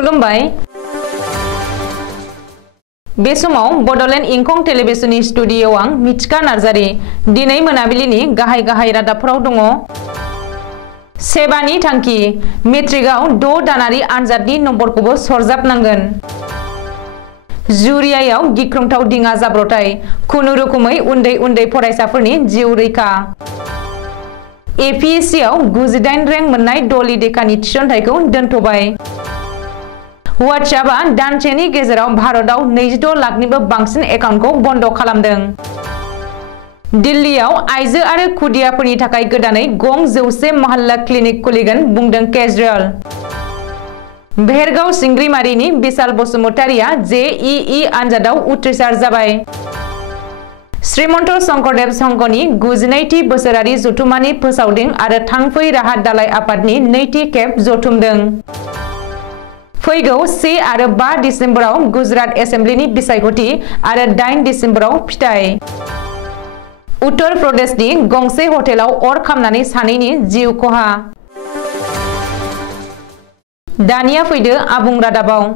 खुलुमबाय बे समाव बडोलेण्ड इंखं टेलिभिजननि स्टुडियोआव आं मिथिका नार्जारी दिनै मोनाबिलिनि गाहाय रादाबफोराव दङ। सेबानि थांखि मेट्रिकआव 6 दानारि आनजादनि नम्बरखौबो सरजाबनांगोन। जुरियायाव गिख्रंथाव दिङा जाब्रबथाय खुनुरुखुमै उन्दै फरायसाफोरनि जिउ रैखा। एपीएससीआव 98 रेंक मोननाय डली डेकानि थिसनथायखौ दोनथ'बाय। व्हाट्सएपआ दानसेनि गेजेराव भारतआव 26 लाखनिबो बांसिन एकाउन्टखौ बन्द खालामदों। दिल्लीयाव आइजो आरो खुदियाफोरनि थाखाय गोदानै गं 100 महल्ला क्लिनिक खुलिगोन बुंदों केजरीवाल। भेरगाव सिंग्रिमारिनि बिशाल बसुमतारिया जेईई आनजादाव उथ्रिसार जाबाय। श्रीमन्त शंकरदेव संघनि 92थि बोसोरारि जथुमानि फोसावदिं आरो थांफै राहा दालाय आफादनि 2थि खेब जथुमदों। फैगौ 1 आरो 5 डिसेम्बराव गुजरात एसेम्ब्लिनि बिसायख'थि आरो 8 डिसेम्बराव फिथाइ। उत्तर प्रदेशनि गंसे हटेलाव अर खामनानै सानैनि जिउ खहा। दानिया फैदो आबुं रादाबाव।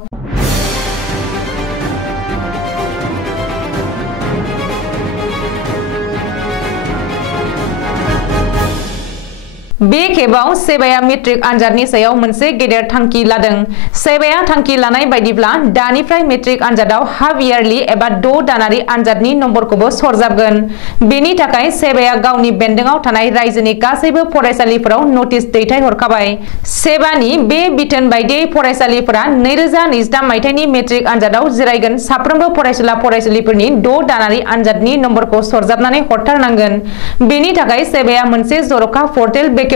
बे खेबाव सेबाया मेट्रिक आनजादनि सायाव मोनसे गेदेर थांखि लादों। सेबाया थांखि लानाय बायदिब्ला दानिफ्राय मेट्रिक आनजादाव हाफ इयारलि एबा 6 दानारि आनजादनि नम्बरखौबो सरजाबगोन। बेनि थाखाय सेबाया गावनि बेन्दोंआव थानाय रायजोनि गासैबो फरायसालिफोराव नटिस दैथायहरखाबाय। सेबानि बे बिथोन बायदियै फरायसालिफोरा 2023 मायथाइनि मेट्रिक आनजादाव जिरायगोन साफ्रोमबो फरायसुला फरायसुलिफोरनि 6 दानारि आनजादनि नम्बरखौ सरजाबनानै हरथारनांगोन। बेनि थाखाय सेबाया मोनसे जर'खा पर्टेल बेखेवदों।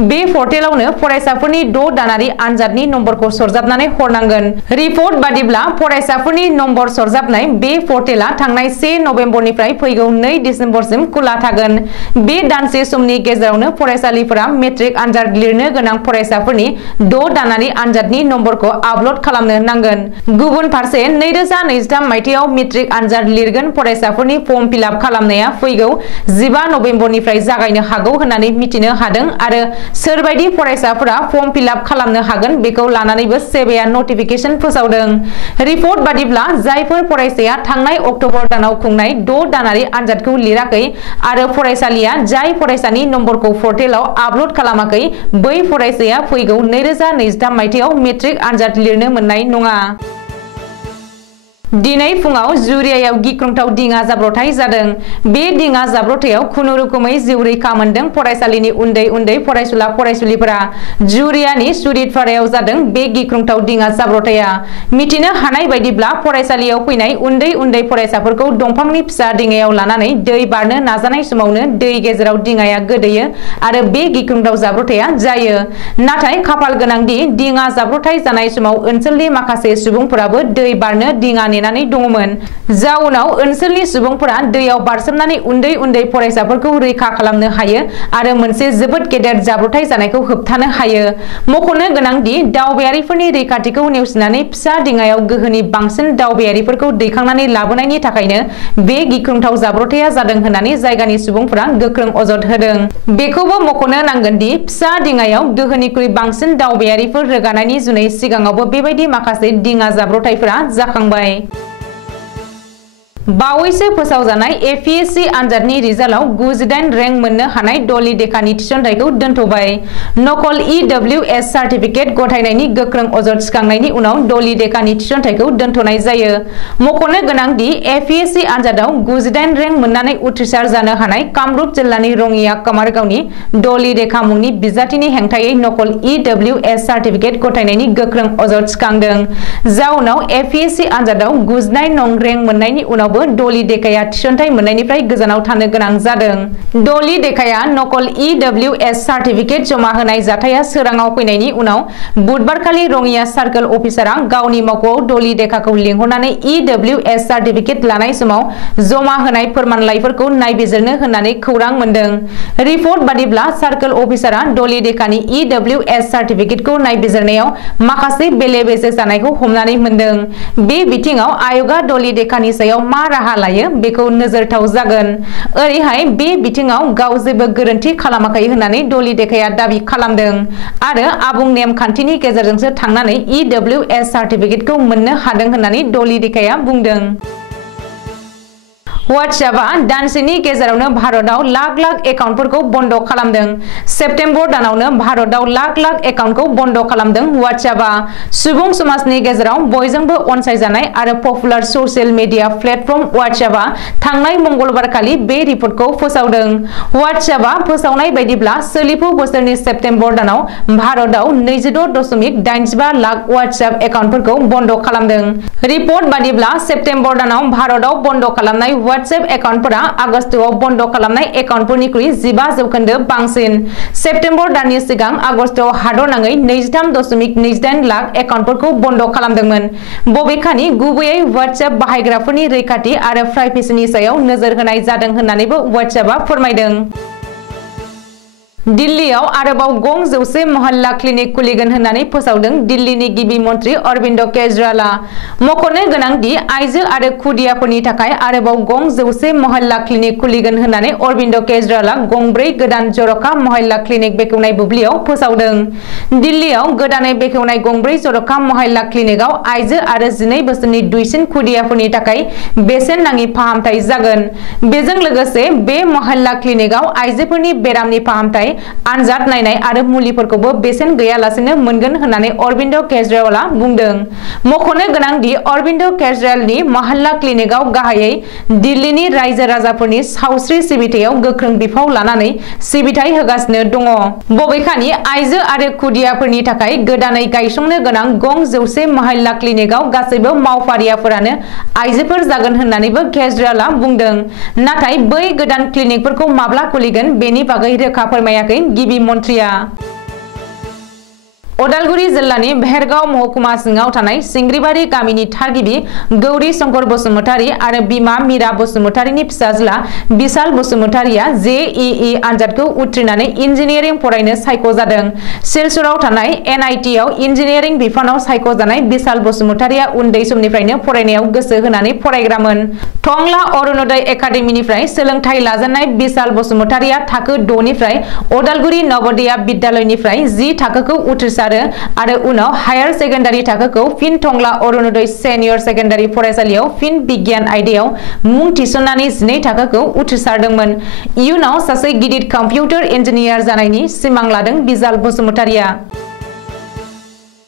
बे पर्टेलावनो फरायसाफोरनि 6 दानारि आनजादनि नम्बरखौ सरजाबनानै हरनांगोन। रिपर्ट बादिब्ला फरायसाफोरनि नम्बर सरजाबनाय बे पर्टेला थांनाय 1 नभेम्बरनिफ्राय फैगौ 2 डिसेम्बरसिम खुला थागोन। बे दानसे समनि गेजेरावनो फरायसालिफोरा मेट्रिक आनजाद लिरनो गोनां फरायसाफोरनि 6 दानारि आनजादनि नम्बरखौ आपल'ड खालामनो नांगोन। गुबुन फारसे 2023 मायथाइयाव मेट्रिक आनजाद लिरगोन फरायसाफोरनि फर्म फिलआप खालामनाया फैगौ 15 नभेम्बरनिफ्राय जागायनो हागौ होननानै मिथिनो हादों आरो सोरबायदि फरायसाफोरा फर्म फिलआप खालामनो हागोन बेखौ लानानैबो सेबाया नटिफिकेशन फोसावदों। रिपर्ट बादिब्ला जायफोर फरायसाया थांनाय अक्ट'बर दानाव खुंनाय 6 दानारि आनजादखौ लिराखै आरो फरायसालिया जाय फरायसानि नम्बरखौ पर्टेलाव आपल'ड खालामाखै बै फरायसाया फैगौ 2023 मायथाइयाव मेट्रिक आनजाद लिरनो मोननाय नङा। दिनै फुङाव जुरियायाव गिख्रंथाव दिङा जाब्रबथाय जादों। बे दिङा जाब्रबथायाव खुनुरुखुमै जिउ रैखा मोनदों फरायसालिनि उन्दै फरायसुला फरायसुलिफोरा। जुरियानि सुरितपारायाव जादों बे गिख्रंथाव दिङा जाब्रबथाया। मिथिनो हानाय बायदिब्ला फरायसालियाव फैनाय उन्दै फरायसाफोरखौ दंफांनि फिसा दिङायाव लानानै दै बारनो नाजानाय समावनो दै गेजेराव दिङाया गोदोयो आरो बे गिख्रंथाव जाब्रबथाया जायो। नाथाय खाफाल गोनांदि दिङा जाब्रबथाय जानाय समाव ओनसोलनि माखासे सुबुंफोराबो दै बारनो दिङा नेनानै दङमोन। जाउनाव ओनसोलनि सुबुंफोरा दैयाव बारसोमनानै उन्दै फरायसाफोरखौ रैखा खालामनो हायो आरो मोनसे जोबोद गेदेर जाब्रबथाय जानायखौ होबथानो हायो। मख'नो गोनांदि दावबायारिफोरनि रैखाथिखौ नेवसिनानै फिसा दिङायाव गोहोनि बांसिन दावबायारिफोरखौ दैखांनानै लाबोनायनि थाखायनो बे गिख्रंथाव जाब्रबथाया जादों होननानै जायगानि सुबुंफोरा गोख्रों अजद होदों। बेखौबो मख'नो नांगोनदि फिसा दिङायाव गोहोनिख्रुइ बांसिन दावबायारिफोर रोगानायनि जुनै सिगाङावबो बेबायदि माखासे दिङा जाब्रबथायफोरा जाखांबाय। बावैसो फोसावजानाय एपीएससी आनजादनि रिजाल्टआव 98 रेंक मोननो हानाय डली डेकानि थिसनथायखौ दोनथ'बाय। नकल ईडब्लिउएस सार्टिफिकेट गथायनायनि गोख्रों अजद सिखांनायनि उनाव डली डेकानि थिसनथायखौ दोनथ'नाय जायो। मख'नो गोनांदि एपीएससी आनजादाव 98 रेंक मोननानै उथ्रिसार जानो हानाय कामरुप जिल्लानि रङिया कमारगावनि डली डेका मुंनि बिजाथिनि हेंथायै नकल ईडब्लिउएस सार्टिफिकेट गथायनायनि गोख्रों अजद सिखांदों। जाउनाव एपीएससी आनजादाव 99 नं रेंक मोननायनि उनाव डली डेकाया थिसनथाय मोननायनिफ्राय गोजानाव थानो गोनां जादों। डली डेकाया नकल ईडब्लिउएस सार्टिफिकेट जमा होनाय जाथाया सोराङाव फैनायनि उनाव बुधबारखालि रङिया सार्कल अफिसारा गावनि मावख'आव डली डेकाखौ लिंहरनानै ईडब्लिउएस सार्टिफिकेट लानाय समाव जमा होनाय फोरमानलाइफोरखौ नायबिजिरनो होननानै खौरां मोनदों। रिपर्ट बादिब्ला सार्कल अफिसारा डली डेकानि ईडब्लिउएस सार्टिफिकेटखौ नायबिजिरनायाव माखासे बेले बेजे जानायखौ हमनानै मोनदों। बे बिथिङाव आय'गा डली डेकानि सायाव मा राहा लायो बेखौ नोजोरथाव जागोन। ओरैहाय बे बिथिङाव गाव जेबो गोरोन्थि खालामाखै होननानै डली देकाया दाबि खालामदों आरो आबुं नेमखान्थिनि गेजेरजोंसो थांनानै EWS सार्टिफिकेटखौ मोननो हादों होननानै डली देकाया बुंदों। WhatsAppआ दानसेनि गेजेरावनो भारताव लाख लाख एकाउन्टफोरखौ बन्द खालामदों। सेप्तेम्बर दानावनो भारताव लाख लाख एकाउन्टखौ बन्द खालामदों WhatsAppआ। सुबुं समाजनि गेजेराव बयजोंबो अनसायजानाय आरो पपुलार ससियेल मिडिया प्लेटफर्म WhatsAppआ थांनाय मंगलबारखालि बे रिपर्टखौ फोसावदों। WhatsAppआ फोसावनाय बायदिब्ला सोलिफु बोसोरनि सेप्तेम्बर दानाव भारताव 26.85 लाख WhatsApp एकाउन्टफोरखौ बन्द खालामदों। रिपर्ट बादिब्ला सेप्तेम्बर दानाव भारताव बन्द खालामनाय WhatsApp एकाउन्टफोरा आगस्तआव बन्द खालामनाय एकाउन्टफोरनिख्रुइ 15% बांसिन। सेप्तेम्बर दाननि सिगां आगस्तआव हादरनाङै 23.28 लाख एकाउन्टफोरखौ बन्द खालामदोंमोन। बबेखानि गुबैयै WhatsApp बाहायग्राफोरनि रैखाथि आरो प्राइभेसिनि सायाव नोजोर होनाय जादों होननानैबो WhatsAppआ फोरमायदों। दिल्लीयाव आरोबाव गं 100 महल्ला क्लिनिक खुलिगोन होननानै फोसावदों दिल्लीनि गिबि मन्त्रि अरविन्द केजरीवालआ। मख'नो गोनांदि आइजो आरो खुदियाफोरनि थाखाय आरोबाव गं 100 महल्ला क्लिनिक खुलिगोन होननानै अरविन्द केजरीवालआ गंब्रै गोदान जर'खा महल्ला क्लिनिक बेखेवनाय बुब्लियाव फोसावदों। दिल्लीयाव गोदानै बेखेवनाय गंब्रै जर'खा महल्ला क्लिनिकआव आइजो आरो 12 बोसोरनि दुइसिन खुदियाफोरनि थाखाय बेसेन नाङि फाहामथाय जागोन। बेजों लोगोसे बे महल्ला क्लिनिकआव आइजोफोरनि बेरामनि फाहामथाय आनजाद नायनाय आरो मुलिफोरखौबो बेसेन गैयालासेनो मोनगोन होननानै अरविन्द केजरीवालआ बुंदों। मख'नो गोनांदि अरविन्द केजरीवालनि महल्ला क्लिनिकआव गाहायै दिल्लीनि रायजो राजाफोरनि सावस्रि सिबिथायाव गोख्रों बिफाव लानानै सिबिथाय होगासिनो दङ। बबेखानि आइजो आरो खुदियाफोरनि थाखाय गोदानै गायसंनो गोनां गं 100 महल्ला क्लिनिकआव गासैबो मावफारियाफोरानो आइजोफोर जागोन होननानैबो केजरीवालआ बुंदों। नाथाय बै गोदान क्लिनिकफोरखौ माब्ला खुलिगोन बेनि बागै रोखा फोरमायाखै गिबि मन्थ्रिया। उदालगुरि जिल्लानि भेरगाव महकुमा सिङाव थानाय सिंग्रिबारि गामिनि थागिबि गौरी शंकर बसुमतारी आरो बिमा मीरा बसुमतारीनि फिसाज्ला बिशाल बसुमतारीया JEE आनजादखौ उथ्रिनानै इन्जिनियारिं फरायनो सायख'जादों। सिलचराव थानाय NIT आव इन्जिनियारिं बिफानाव सायख'जानाय बिशाल बसुमतारीया उन्दै समनिफ्रायनो फरायनायाव गोसो होनानै फरायग्रामोन। टंला अरुणोदय एकाडेमीनिफ्राय सोलोंथाइ लाजेननाय बिशाल बसुमतारीया थाखो 6 निफ्राय उदालगुरि नवोदया बिद्यालयनिफ्राय 10 थाखोखौ उथ्रिसारो आरो उनाव हायार सेकेन्डारि थाखोखौ फिन टंला अरुणोदय सेनियर सेकेन्डारि फरायसालियाव फिन बिगियान आयदायाव मुं थिसननानै 12 थाखोखौ उथ्रिसारदोंमोन। इयुनाव सासे गिदिर कम्पिउटार इन्जिनियार जानायनि सिमां लादों बिशाल बसुमतारीया।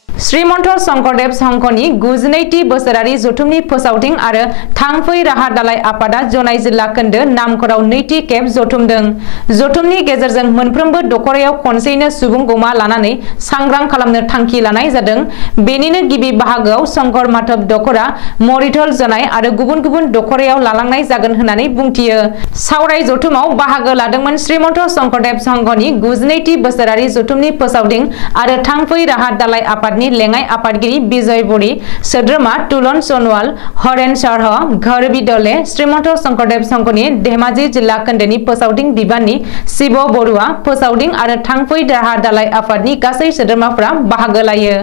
श्रीमन्त शंकरदेव संघनि 92थि बोसोरारि जथुमनि फोसावथिं आरो थांफै राहा दालाय आफादा जनाय जिल्ला खोन्दो नामखराव नैथि खेब जथुमदों। जथुमनि गेजेरजों मोनफ्रोमबो दखरायाव खनसेयैनो सुबुं गमा लानानै सांग्रां खालामनो थांखि लानाय जादों। बेनिनो गिबि बाहागोआव शंकर माधव दखरा, मरिथल जनाय आरो गुबुन गुबुन दखरायाव लालांनाय जागोन होननानै बुंथियो। सावराय जथुमाव बाहागो लादोंमोन श्रीमन्त शंकरदेव संघनि 92थि बोसोरारि जथुमनि फोसावथिं आरो थांफै राहा दालाय आफादनि लेङाइ आफादगिरि बिजय बरी, सोद्रोमा तुलन सोनवाल, हरेन शाह, घरबी दले, श्रीमन्त शंकरदेव संघनि धेमाजि जिल्ला खोन्दोनि फोसावथिं बिबाननि शिव बरुवा, फोसावथिं आरो थांफै राहा दालाय आफादनि गासै सोद्रोमाफोरा बाहागो लायो।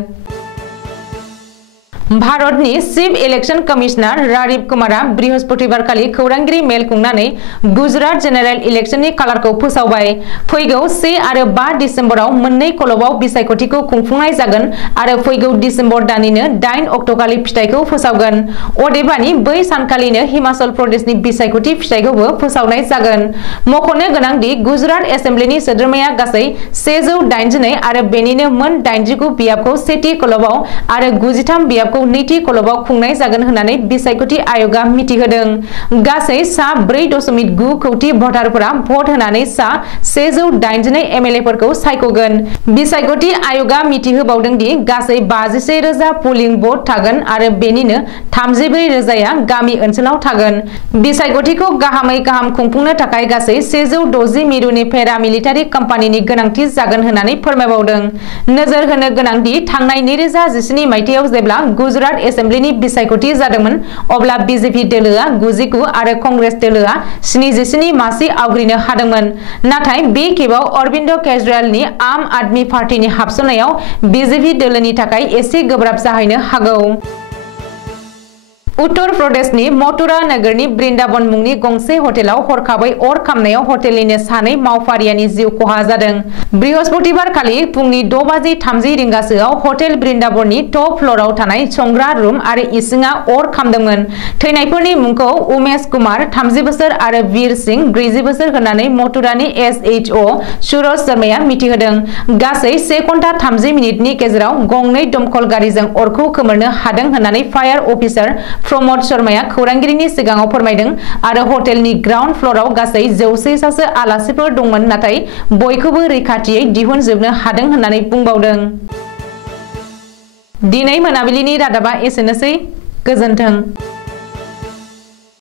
भारतनि चीफ इलेक्शन कमिशनार राजीव कुमारा बृहस्पतिबारखालि खौरांगिरि मेल खुंनानै गुजरात जेनेरेल इलेक्शननि खालारखौ फोसावबाय। फैगौ 1 आरो 5 डिसेम्बराव मोननै खलबाव बिसायख'थिखौ खुंफुंनाय जागोन आरो फैगौ डिसेम्बर दाननिनो 8 अक्ट'खालि फिथाइखौ फोसावगोन। अदेबानि बै सानखालिनो हिमाचल प्रदेशनि बिसायख'थि फिथाइखौबो फोसावनाय जागोन। मख'नो गोनांदि गुजरात एसेम्ब्लिनि सोद्रोमाया गासै 182 आरो बेनिनो मोन 89 बियाबखौ सेथि खलबाव आरो 93 बियाबखौ नैथि खलबाव खुंनाय जागोन होननानै बिसायख'थि आय'गआ मिथिहोदों। गासै सा 4.9 कौटि भटारफोरा भट होनानै सा 182 MLAफोरखौ सायख'गोन। बिसायख'थि आय'गआ मिथिहोबावदों दि गासै 51,000 पुलिं बथ थागोन आरो बेनिनो 34,000 गामि ओनसोलाव थागोन। बिसायख'थिखौ गाहामै गाहाम खुंफुंनो थाखाय गासै 160 मिरुनि पेरा मिलिटारि कम्पानिनि गोनांथि जागोन होननानै फोरमायबावदों। नोजोर होनो गोनांदि थांनाय 2017 मायथाइयाव जेब्ला गुजरात एसेम्ब्लिनि बिसायख'थि जादोंमोन अब्ला बीजेपी दोलोआ 99 आरो कंग्रेस दोलोआ 77 मासि आवग्रिनो हादोंमोन। नाथाय बे खेबाव अरविन्द केजरीवालनि आम आदमी पार्टीनि हाबसननायाव बीजेपी दोलोनि थाखाय एसे गोब्राब जाहैनो हागौ। उत्तर प्रदेशनि मथुरा नगरनि बृन्दावन मुंनि गंसे हटेलाव हरखाबै अर खामनायाव हटेलनिनो सानै मावफारियानि जिउ खहा जादों। बृहस्पतिबार खालि फुंनि 6:30 रिंगासोआव हटेल बृन्दावननि टप फ्ल'राव थानाय संग्रा रुम आरो इसिङा अर खामदोंमोन। थैनायफोरनि मुंखौ उमेश कुमार 30 बोसोर आरो वीर सिंह 40 बोसोर होननानै मथुरानि SHO सुरज शर्माया मिथिहोदों। गासै 1 घन्टा 30 मिनिटनि गेजेराव गंनै दमखल गारिजों अरखौ खोमोरनो हादों होननानै फायार अफिसार प्रमोद शर्माया खौरांगिरिनि सिगाङाव फोरमायदों आरो हटेलनि ग्राउन्ड फ्ल'राव गासै 100 सासो आलासिफोर दंमोन नाथाय बयखौबो रैखाथियै दिहुनजोबनो हादों होननानै बुंबावदों। दिनै मोनाबिलिनि रादाबा एसेनोसै। गोजोन्थों।